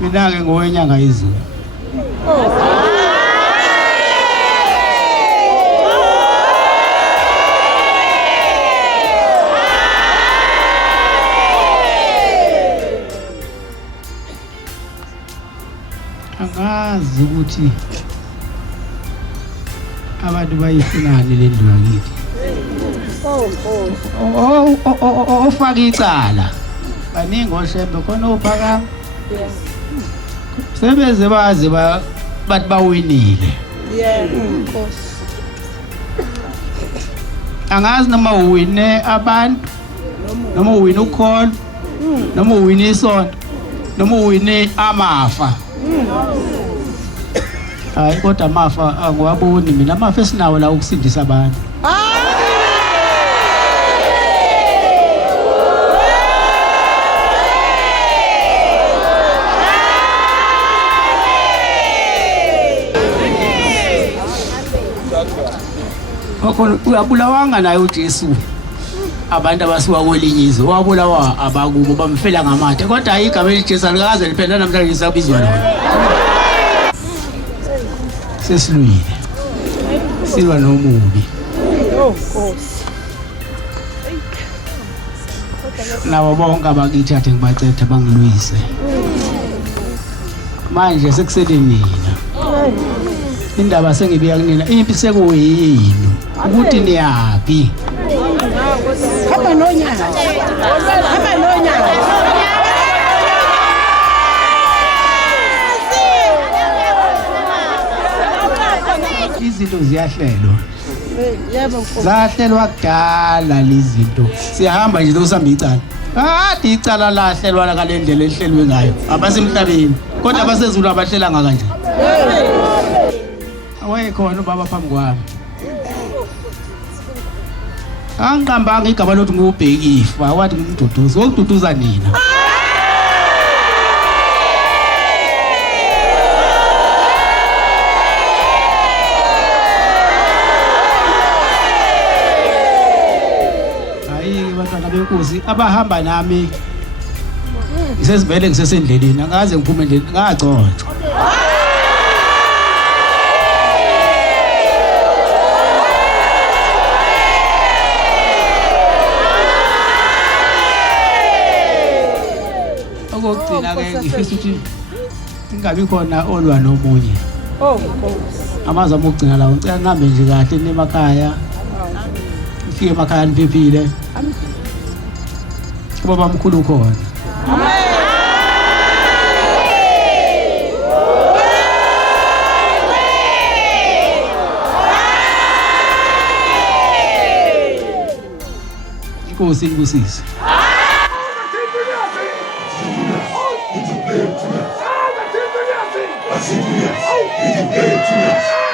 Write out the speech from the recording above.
Mina-ke ngowenyanga izulu. Angazi ukuthi abantu bayifunani le ndlu yakithi. Ofaka icala baningi oshembe khona ophakama sebeze bazi bathi bawinile. Nkosi. Angazi noma uwine abantu noma uwine ukholo noma uwine isonto noma uwine amafa. Hayi kodwa amafa angiwaboni mina, amafa esinawo la ukusindisa abantu. Uyabulawanga naye uJesu abantu abasuka kwelinye izwe, wabulawa abakubo bamfela ngamathe, kodwa hayi igama eliJesu alikaze liphela namhlanje lisabizwa lona. Sesilwile silwa nomubi. Nkosi. Nabo bonke abakithi ade ngibacetha bangilwise. Manje sekusele nina. Indaba sengibiya kunina, impi sekuyini ukuthi niyaphi. Hamba nonyaka. Hamba nonyaka. Izinto ziyahlelwa. Yebo Nkosi. Zahlelwa kudala lezi zinto. Siyahamba nje usihamba icala. Kade icala lahlelwa la kale ndlela ehlelwe ngayo abasemhlabeni. Kodwa abasezulu abahlelanga kanje. Wayekhona ubaba phambi kwami. Angiqambanga igama lokuthi ngubhekifa, wathi ngimduduza. Wokududuza nina. Hayi bantwana benkosi abahamba nami ngisezivele ngisesendleleni, angaze ngiphume endleleni ngagcotshwa. Okugcina-ke ngifisa ukuthi ingabi khona olwa nomunye. Nkosi. Amazi ami okugcina lawo ngicela nihambe nje kahle nemakhaya. Nifike emakhaya niphephile. Ubaba mkhulu khona. Inkosi inibusise. Yes.